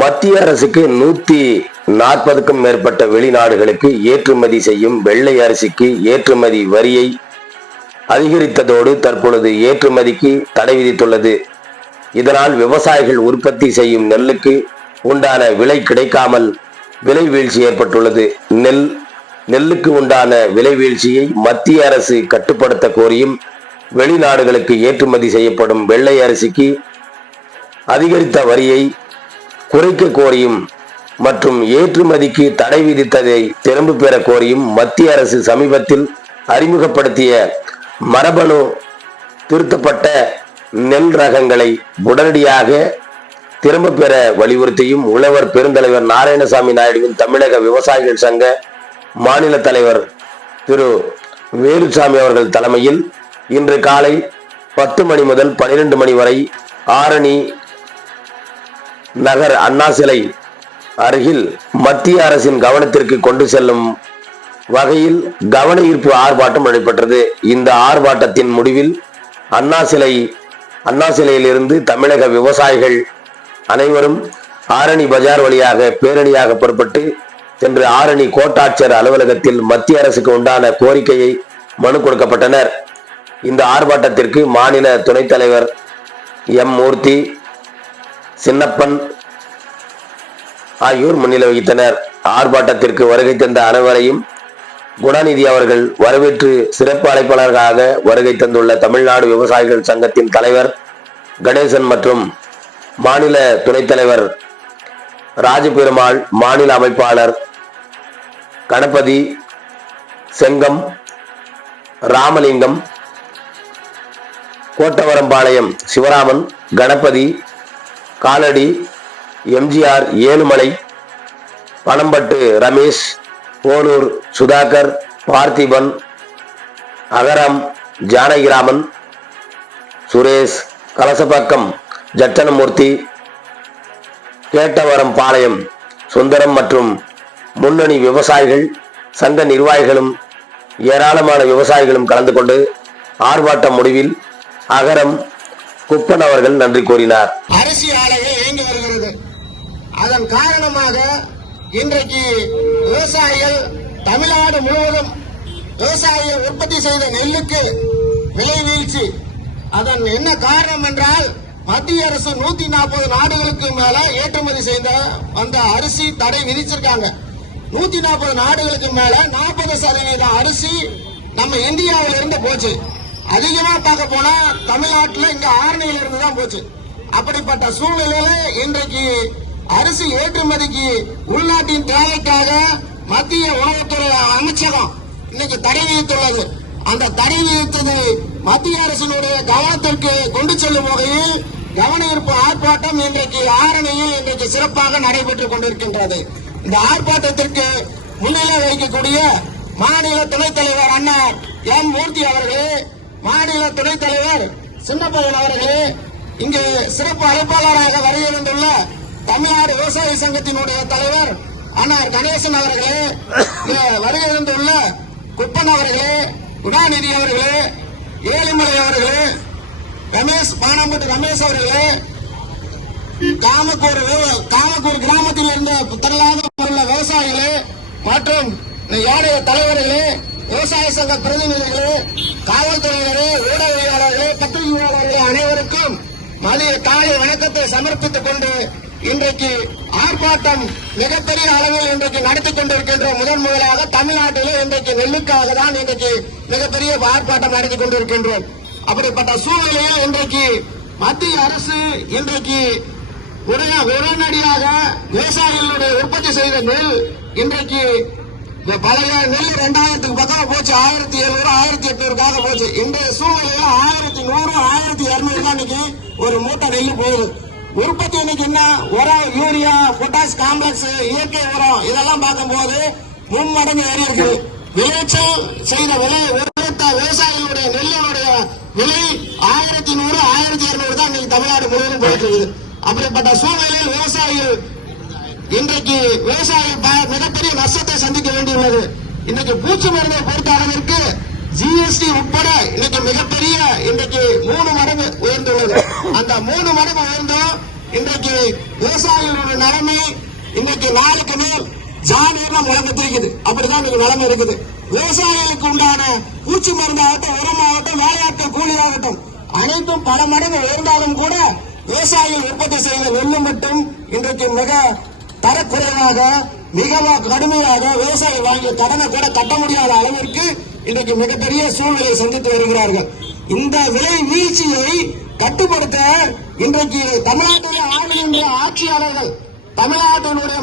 மத்திய அரசுக்கு 140க்கும் மேற்பட்ட வெளிநாடுகளுக்கு ஏற்றுமதி செய்யும் வெள்ளை அரிசிக்கு ஏற்றுமதி வரியை அதிகரித்ததோடு தற்பொழுது ஏற்றுமதிக்கு தடை விதித்துள்ளது. இதனால் விவசாயிகள் உற்பத்தி செய்யும் நெல்லுக்கு உண்டான விலை கிடைக்காமல் விலை வீழ்ச்சி ஏற்பட்டுள்ளது. நெல்லுக்கு உண்டான விலை வீழ்ச்சியை மத்திய அரசு கட்டுப்படுத்த கோரியும் வெளிநாடுகளுக்கு ஏற்றுமதி செய்யப்படும் வெள்ளை அரிசிக்கு அதிகரித்த வரியை குறைக்க கோரியும் மற்றும் ஏற்றுமதிக்கு தடை விதித்ததை திரும்ப பெற கோரியும் மத்திய அரசு சமீபத்தில் அறிமுகப்படுத்திய மரபணு திருத்தப்பட்ட நெல் ரகங்களை உடனடியாக திரும்ப பெற வலியுறுத்தியும் உழவர் பெருந்தலைவர் நாராயணசாமி நாயுடுவின் தமிழக விவசாயிகள் சங்க மாநில தலைவர் திரு வேலுசாமி அவர்கள் தலைமையில் இன்று காலை 10 மணி முதல் 12 மணி வரை ஆரணி நகர் அண்ணா சிலை அருகில் மத்திய அரசின் கவனத்திற்கு கொண்டு செல்லும் வகையில் கவன ஈர்ப்பு ஆர்ப்பாட்டம் நடைபெற்றது. இந்த ஆர்ப்பாட்டத்தின் முடிவில் அண்ணா சிலையிலிருந்து தமிழக விவசாயிகள் அனைவரும் ஆரணி பஜார் வழியாக பேரணியாக புறப்பட்டு சென்று ஆரணி கோட்டாட்சியர் அலுவலகத்தில் மத்திய அரசுக்கு உண்டான கோரிக்கையை மனு கொடுக்கப்பட்டனர். இந்த ஆர்ப்பாட்டத்திற்கு மாநில துணைத் தலைவர் எம் மூர்த்தி, சின்னப்பன் ஆகியோர் முன்னிலை வகித்தனர். ஆர்ப்பாட்டத்திற்கு வருகை தந்த அனைவரையும் குணநிதி அவர்கள் வரவேற்று சிறப்பு அழைப்பாளர்களாக வருகை தந்துள்ள தமிழ்நாடு விவசாயிகள் சங்கத்தின் தலைவர் கணேசன் மற்றும் மாநில துணைத் தலைவர் ராஜபெருமாள், மாநில அமைப்பாளர் கணபதி, செங்கம், ராமலிங்கம், கோட்டவரம்பாளையம் சிவராமன், கணபதி, காலடி, எம்ஜிஆர், ஏழுமலை, பனம்பட்டு ரமேஷ், போலூர் சுதாகர், பார்த்திபன், அகரம், ஜானகிராமன், சுரேஷ், கலசப்பாக்கம் ஜட்டனமூர்த்தி, கேட்டவரம் பாளையம் சுந்தரம் மற்றும் முன்னணி விவசாயிகள் சங்க நிர்வாகிகளும் ஏராளமான விவசாயிகளும் கலந்து கொண்டு ஆர்ப்பாட்ட முடிவில் அகரம் குப்பன் அவர்கள் நன்றி கூறினார். அரிசி ஆலைகள் இயங்கி வருகிறது. அதன் காரணமாக இன்றைக்கு விவசாயிகள் தமிழ்நாடு முழுவதும் விவசாயிகள் உற்பத்தி செய்த நெல்லுக்கு விலை வீழ்ச்சி. அதன் என்ன காரணம் என்றால் மத்திய அரசு 140 நாடுகளுக்கு மேல ஏற்றுமதி செய்த அந்த அரிசி தடை விதிச்சிருக்காங்க. 140 நாடுகளுக்கு மேல 40% அரிசி நம்ம இந்தியாவில இருந்து போச்சு. அதிகமா பார்க்க போனா தமிழ்நாட்டில் இங்க ஆரணியில இருந்து தான் போச்சு. அப்படிப்பட்ட சூழ்நிலையில இன்றைக்கு அரிசி ஏற்றுமதிக்கு உள்நாட்டின் தேவைக்காக மத்திய உணவுத்துறை அமைச்சகம் இன்னைக்கு தடை விதித்துள்ளது. அந்த தடை விதித்தது மத்திய அரசினுடைய கவனத்திற்கு கொண்டு செல்லும் வகையில் கவன ஈர்ப்பு ஆர்ப்பாட்டம் இன்றைக்கு ஆரணியில் இன்றைக்கு சிறப்பாக நடைபெற்றுக் கொண்டிருக்கின்றது. இந்த ஆர்ப்பாட்டத்திற்கு முன்னிலை வகிக்கக்கூடிய மாநில துணைத் தலைவர் அண்ணா எம் மூர்த்தி அவர்களே, மாநில துணைத் தலைவர் சின்னப்பன் அவர்களே, இங்கு சிறப்பு அழைப்பாளராக வருகின்றுள்ள தமிழ்நாடு விவசாய சங்கத்தினுடைய தலைவர் அண்ணா கணேசன் அவர்களே, வருகின்றுள்ள குப்பன் அவர்களே, குணாநிதி அவர்களே, ஏழுமலை அவர்களே, ரமேஷ், பானம்பட்டு ரமேஷ் அவர்களே, காமக்கூர் கிராமத்தில் இருந்த திரளாக உள்ள விவசாயிகளே மற்றும் ஏழைய தலைவர்களே, விவசாய சங்க பிரதிநிதிகளே, காவல்துறையினரே, ஊடகவியலாளர்களே, பத்திரிகையாளர்களே அனைவருக்கும் மதிய காலை வணக்கத்தை சமர்ப்பித்துக் கொண்டு இன்றைக்கு ஆர்ப்பாட்டம் மிகப்பெரிய அளவில் இன்றைக்கு நடத்தி கொண்டிருக்கின்ற முதலாக தமிழ்நாட்டிலே இன்றைக்கு நெல்லுக்காக தான் இன்றைக்கு மிகப்பெரிய ஆர்ப்பாட்டம் நடத்தி கொண்டிருக்கின்றோம். அப்படிப்பட்ட சூழ்நிலையில் இன்றைக்கு மத்திய அரசு இன்றைக்கு உடனடியாக விவசாயிகளுடைய உற்பத்தி செய்த நெல் இன்றைக்கு பழைய நெல் 2000க்கு பக்கம் போச்சு, 1700 1800 போச்சு. இன்றைய சூழ்நிலையில 1100 1200 தான் இன்னைக்கு ஒரு மூட்டை நெல் போகுது. உற்பத்தி இன்னைக்கு என்ன உரம், யூரியா, பொட்டாஸ் காம்ப்ளெக்ஸ், இயற்கை உரம் இதெல்லாம் பார்க்கும்போது மும்மடங்கு ஏறி இருக்குது. விளைச்சல் செய்த விவசாயிகளுடைய நெல்லினுடைய விலை 1100 1200 தான் இன்னைக்கு தமிழ்நாடு முழுவதும் போயிட்டு இருக்குது. அப்படிப்பட்ட சூழ்நிலையில் விவசாயிகள் இன்றைக்கு மிகப்பெரிய நஷ்டத்தை சந்திக்க வேண்டியுள்ளது. இன்னைக்கு பூச்சி மருந்தை பொறுத்த அளவிற்கு ஜிஎஸ்டி உட்பட இன்னைக்கு மிகப்பெரிய இன்றைக்கு 3 மடங்கு உயர்ந்துள்ளது. அந்த 3 மடங்கு உயர்ந்தும் இன்றைக்கு விவசாயிகளுடைய நிலைமை இன்னைக்கு நாளுக்கு மேல் ஜாலியாக முழக்கத்திருக்குது. அப்படிதான் இன்னைக்கு நிலைமை இருக்குது. விவசாயிகளுக்கு உண்டான பூச்சி மருந்தாகட்டும், உரமாகட்டும், வேலையாட்கள் கூலியாகட்டும் அனைத்தும் பல மடங்கு உயர்ந்தாலும் கூட விவசாயிகள் உற்பத்தி செய்த நெல்லு மட்டும் இன்றைக்கு மிக தரக்குறைவாக, மிக கடுமையாக விவசாயிகள் வாங்கிய கடனை கூட கட்ட முடியாத அளவிற்கு இன்றைக்கு மிகப்பெரிய சூழ்நிலை சந்தித்து வருகிறார்கள். இந்த விலை வீழ்ச்சியை கட்டுப்படுத்த இன்றைக்கு தமிழ்நாட்டிலே ஆளுகின்ற ஆட்சியாளர்கள் தமிழ்நாட்டினுடைய